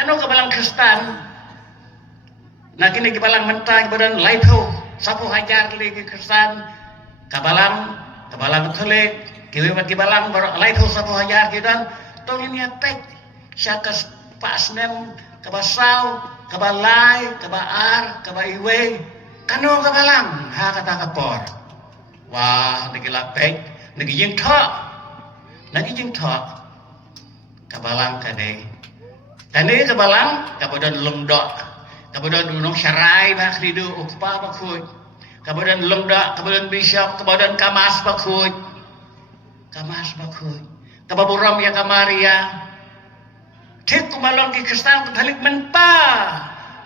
Kano kabalang Kristen, na kini kabalang mentah badan laito, sapu hajar lagi Kristen, kabalang Katolik, kabalang laito sapu hajar kita, tong ini apek, syakas pasnem, kabasau, kabalai, kabaar, kabaiwe, kano kabalang, ha kata kapor, wah nagilapek, nagijing tok, kabalang kade. Kani kabalang kabadan lungdok, kabadan dunong syarai bakridu ukpa bakut, kabadan lungdok, kabadan bishop, kabadan kamas bakut, kababuram ya kamaria, tik kumalong ki Kristen Katolik menpa,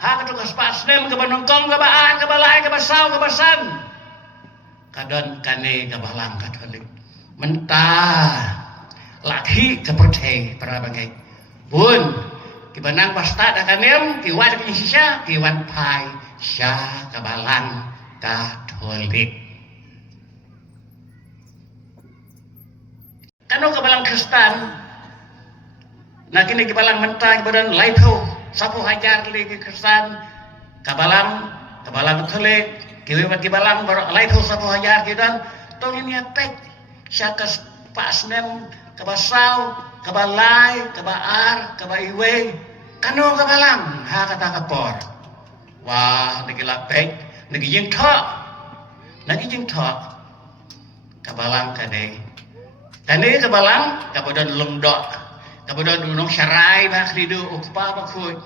ha katukas pasnem kabanongkong kabaan, kabalai, kabasau, kabasan, kadon kani kabalang Katolik mentah, laki kepercayai para bagai, bun. Kibanang pasta dakanem kiwan Indonesia kiwan pai sya kabalang Katolik. Kano kabalang Kristen, na kini kabalang mentah badan laito sapu hajar lagi Kristen, kabalang Katolik, kabalang laito sapu hajar kita, tong ini apek syakas pasnem kabasau, kabalai, kabaar, kabaiwe, kano kabalang, ha kata kapor. Wah, nagilapek, nagijing tok, kabalang kade. Kani kabalang, kabadan lungdok, kabadan dunong syarai bakridu ukpa bakut,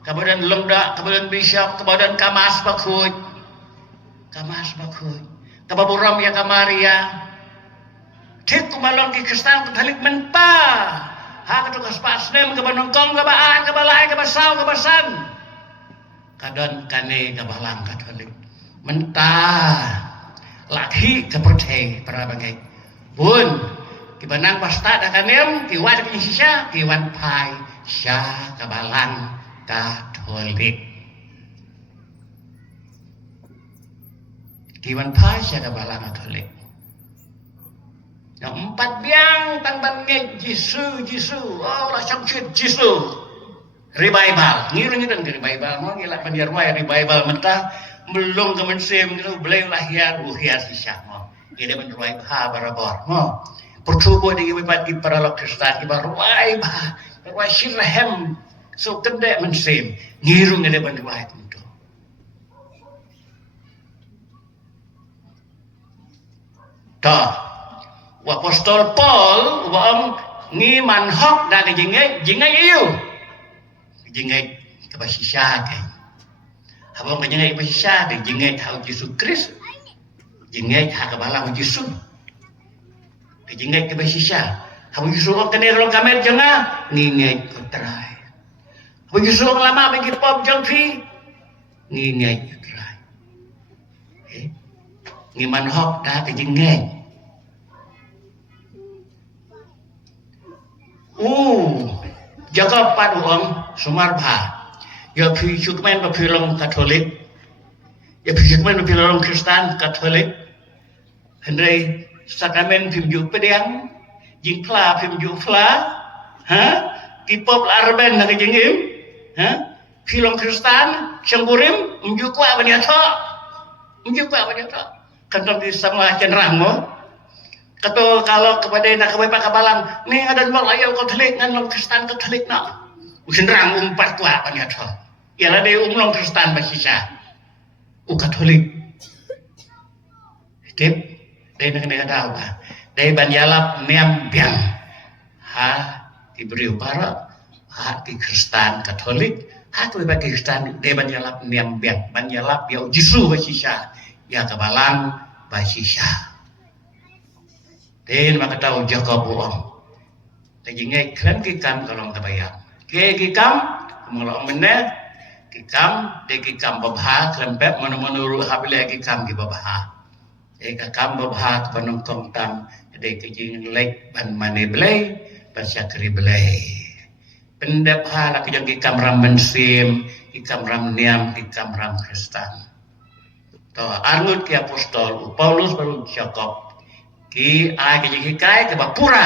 kabadan lungdok, kabadan bishop, kabadan kamas bakut, kababuram ya kamaria, tik kumalong ki Kristen Katolik menpa, ha katukas pasnem kabanongkong kabaan, kabalai, kabasau, kabasan, kadon kani kabalang Katolik mentah, laki kepercayai para bagai, bun kibanang pasta dakanem kiwan Indonesia kiwan pai sya kabalang Katolik, kiwan pai sya kabalang Katolik. Yang empat biang tangban ngej Jisu, oh lah sangkit Jisu, revival, ngiring revival, mau ngilak penjarwai revival mentah, belum kemensim gitu, belum lahir, hiar sisa, mau, ini penjarwai ha barabor, mau, pertubuh di wibat di para lok Kristen, di barwai bah, barwai sirahem, so kendek mensim, ngirung ini penjarwai itu. Dah. Apostol Paul wong ngi manhok da jingai iyo jingai kabasisya kay habang jingai kabasisya de jingai tau Yesus Kristus jingai ha kabalang Yesus de jingai kabasisya habang Yesus ko kanero kamer janga ngingai kotray habang Yesus ko lama bagi pop jongfi ngingai kotray ngi manhok da jingai jaga pat uang sumarba, ya pijukmen bapilong Katolik, ya pijukmen bapilong Kristen Katolik, hendai sakramen pimjuk pedang, jingkla pimjuk fla, ha, kipop arben nak jengim, ha, pilong Kristen, sanggurim, mjuk wa banyata, kantong di sama cenramo. Kato kalau kepada nak kepada kabalang ni ada dua layau Katolik ngan long Kristen Katolik nak usenrang umpat tua panyata ialah dia long Kristen basisa Katolik tip dia nak tahu bah dia banjalap niam biang ha diberi upara ha di Kristen Katolik ha tu bagi Kristen dia banjalap niam biang banjalap ya Yesus basisa ya kabalang basisa den maka tahu jaga buang. Tapi ngai klan kikam kalau kabayang. Ke kikam mulai mana kikam de kikam babha klan pep manu habile kikam ki babha. Kikam babha panongkong tam de kijing lek ban mane blay ban syakri blay. Pendep hala kijang kikam ram bensim, kikam ram niam, kikam ram Kristen. To arnut ki apostol Paulus baru Jakob ki ai ki kai ke bapura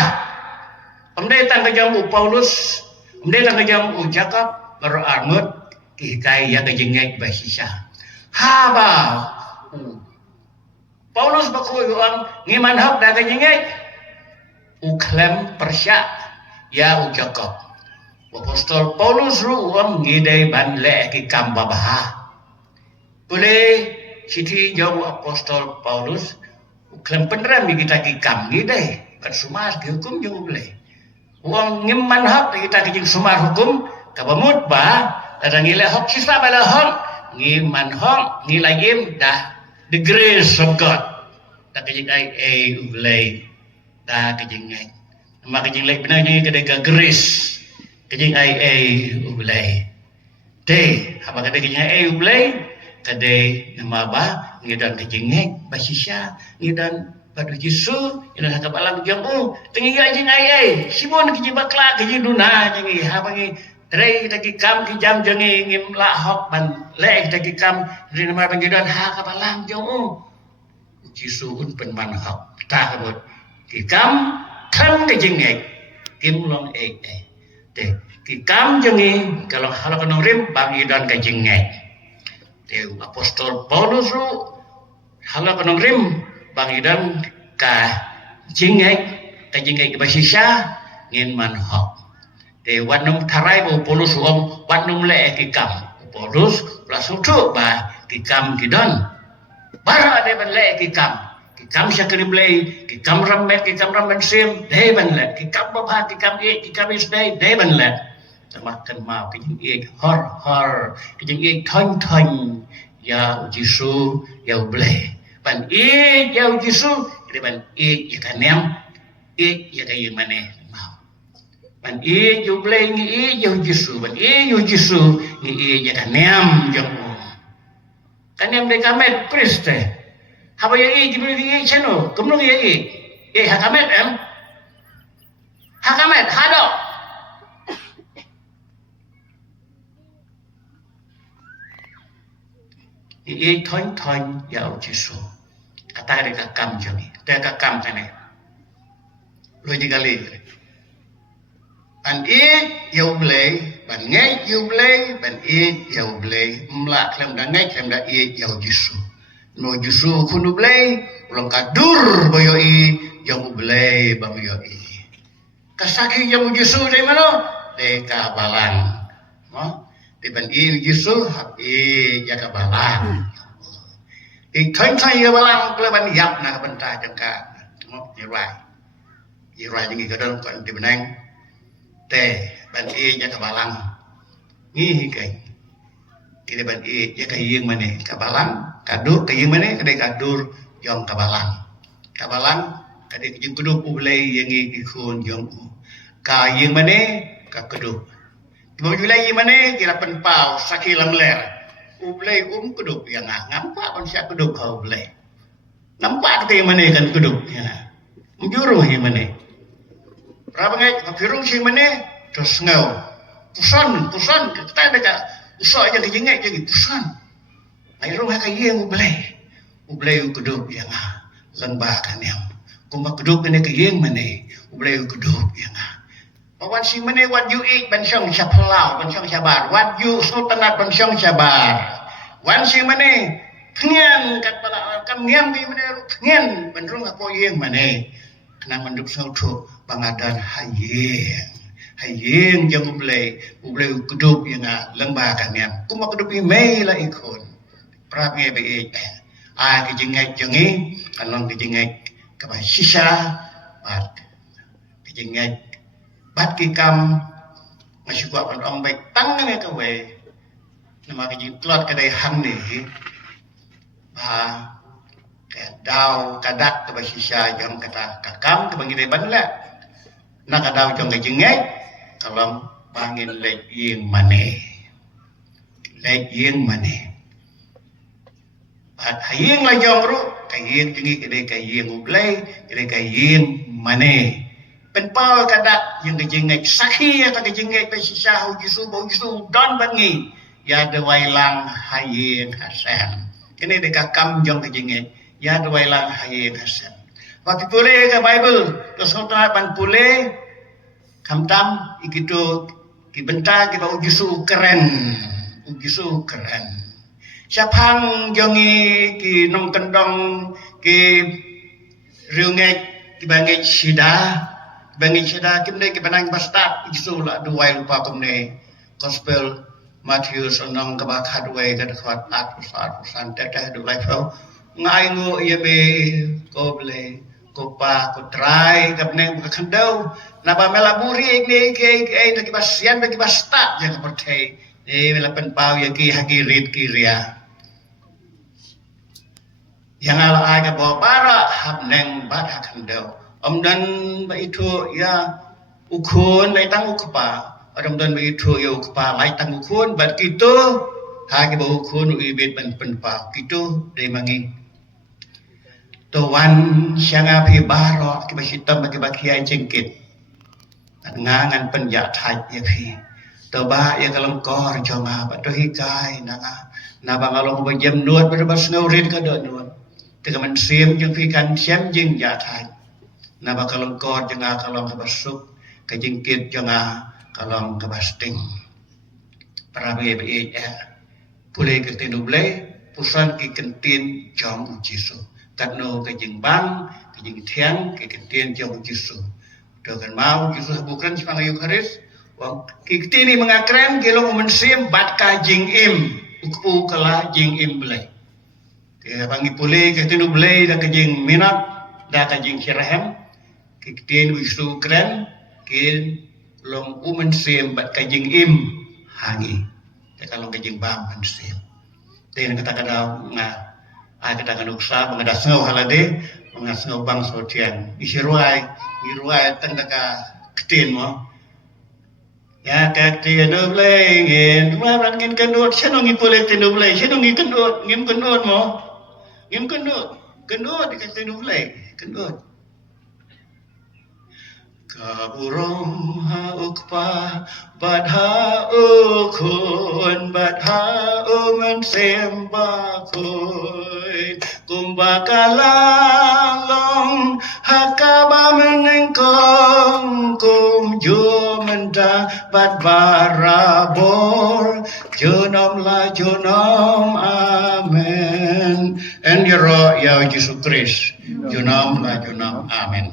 pemde tang kejam Paulus pemde tang kejam Jakob berarmut kikai ya kejengek basisa haba Paulus bakui orang ngiman hak dah kejengek uklem persya ya ujakop apostol Paulus ru orang ngidai ban le ki kam babah boleh siti jauh apostol Paulus uklem penderam kita ki kam ngidai bersumar ki hukum jauh boleh uang ngiman hak kita ki sumar hukum kabamut ba ada nilai hak sisa bala hak ngiman hak nilai im dah the grace of God dah kejengek boleh dah kejengek maka kejengek benar ni kedai grace kejeng ai ulai te apa kata kejeng ai ulai kadai nama ba ngidan kejengek basisya ngidan padu jisu ina ka balang jamu tengi kejeng ai sibon kejeng bakla kejeng duna jengi ha pangi trei taki kam ki jam jengi ngim la hok ban le taki kam ri nama bangidan ha ka balang jamu jisu un pen man hok ta ka ki kam kan kejeng ai kim long ai te ki kam jengi kalau halo kenong rim bagi dan ka jengek te apostol Paulus ru halo kenong rim bagi dan ka jengek basisya ngin man hok te wanum tarai bo Paulus om wanum le ki kam Paulus langsung tu ba ki kam ki don bara de ban le ki kam sya kerim le ki kam ramet sim de ban le ki kam ba ki kam is de ban le makan mau kejeng hor kejeng thon ya Jisu ya boleh ban ya Jisu dia ban ya kanem ya kayu mana mau ban ya boleh ni ya Jisu ban ya Jisu ni ya kanem jong kanem de kamet Kriste haba ya dibeli di channel kumno ya hakamet hakamet hado thon ya Jisu kata dia kam jangi dia kam kane logically ban ya boleh ban ngai ya boleh ban ya boleh mla klem da ngai klem da ya Jisu no Jisu kunu boleh ulang kadur boyo yang boleh bang yo kasaki yang Jisu dari mana de ka balang di ban Jisu ya ka balang thon ya balang kleban yap na benta jangka ni rai ni ka don kan di benang te ban ya ka balang ni kai kini ban ya ka yeng mane ka balang kadur ka yeng mane kadai kadur yong ka balang kadai jing kudu ulai yang ikun yong ka yeng mane ka kudu Mau julai mana kira penpau sakilam ler. Ublay kuduk yang ngampak pun siap kuduk kau ublay. Nampak ke mana kan kuduk ya. Menjuru mana. Berapa ngai firung si mana terus ngau. Pusan kita ada usah aja kejengek jadi pusan. Airung hak yang ublay kuduk yang lembah kan yang. Kumba kuduk ini kejeng mana. Ublay kuduk yang Wan si mana what you eat ban syong syaplau ban syong syabar what you sultanat ban syong syabar wan si mana kenyan kat pala kam ngam di mana kenyan ban rung apa yang mana kena menduk sautu bangadan hayeng jang ublay kudup yang lembah kan yang kuma kudup mai la ikon prap nge be kejengek jengi kanong kejengek ka sisa bat kejengek bat kikam masih kuat orang baik tangan itu nama kejing keluar kedai hang ni dau kadak ke sisa jang kata kakam ke bagi ban la nak dau jang kejengek kalau bangin lek yeng mane bat hayeng la jang ru kayeng jengi kedai kayeng ublay kedai kayeng mane penpau kadak yang kejengek sakhi atau kejengek besisa Jisu bau Jisu don bangi ya de wailang hayeng hasan kini dekat kam jong kejengek ya de wailang hayeng hasan waktu pule ke Bible terus sultan ban pule kam tam ikitu ki bentar ki bau gisu keren siapang jongi ki nong kendong ki riunget ki bangit sida kimne ki banang bastap gisu la duai lupa kumne gospel Matius onong ka bakhat way ka dakwat at pusan teteh du lai phau ngai ngo yeme ko ble ko pa ko trai ka neng ka khandau na ba melaburi ni ke na ki basian ki basta ya ka perthei ni mela pen pau ya ki hakirit ki ria yang ala ai ka bo bara hab neng ba ka khandau dan ba itu ya ukun lai tang ukpa Adam dan begitu yo kepa lai tang ukun bat kitu hagi ba ukun ibet ban penpa kitu dei mangi to wan syanga phi baro ki ba hitam ba ki ba kiai jengkit ngangan penja thai ya phi to ba ya kalam kor jonga ba to hikai nanga na ba ngalong ba jem nuot ba ba snau rin ka do nuot te ka man sim jeng phi kan sem jeng ja thai na ba kalam kor jonga kalong ka basuk ka jengkit jonga kalong kabasting para be pulai ke tinuble pusan ki kentin jong jisu katno ke jingbang ke jing thiang ke kentin jong jisu do kan mau jisu bukan sepang eucharis wang ki tini mengakren gelo mensim bat ka jing im ukpu kala jing im belai ke bangi pulai ke tinuble da ke jing minat da ka jing sirahem ki tin jisu kren ke long umen sim bat kajing im hangi te kalong kajing bam man sim te kata kada nga ai kata kan uksa mangada sngau halade mangas ngau bang sotian isiruai tang ka ktin mo ya ka tin no bleng en ma ran ngin kanut senong ipole tin no bleng senong kanut ngim kanut mo ngim kanut ka tin no bleng kanut Kaburom ha ukpa badha ukun badha umen semba koi kumbakalalong hakaba menengkong kum jumenta bad barabor junom amen en yero ya Jesus Christ junom amen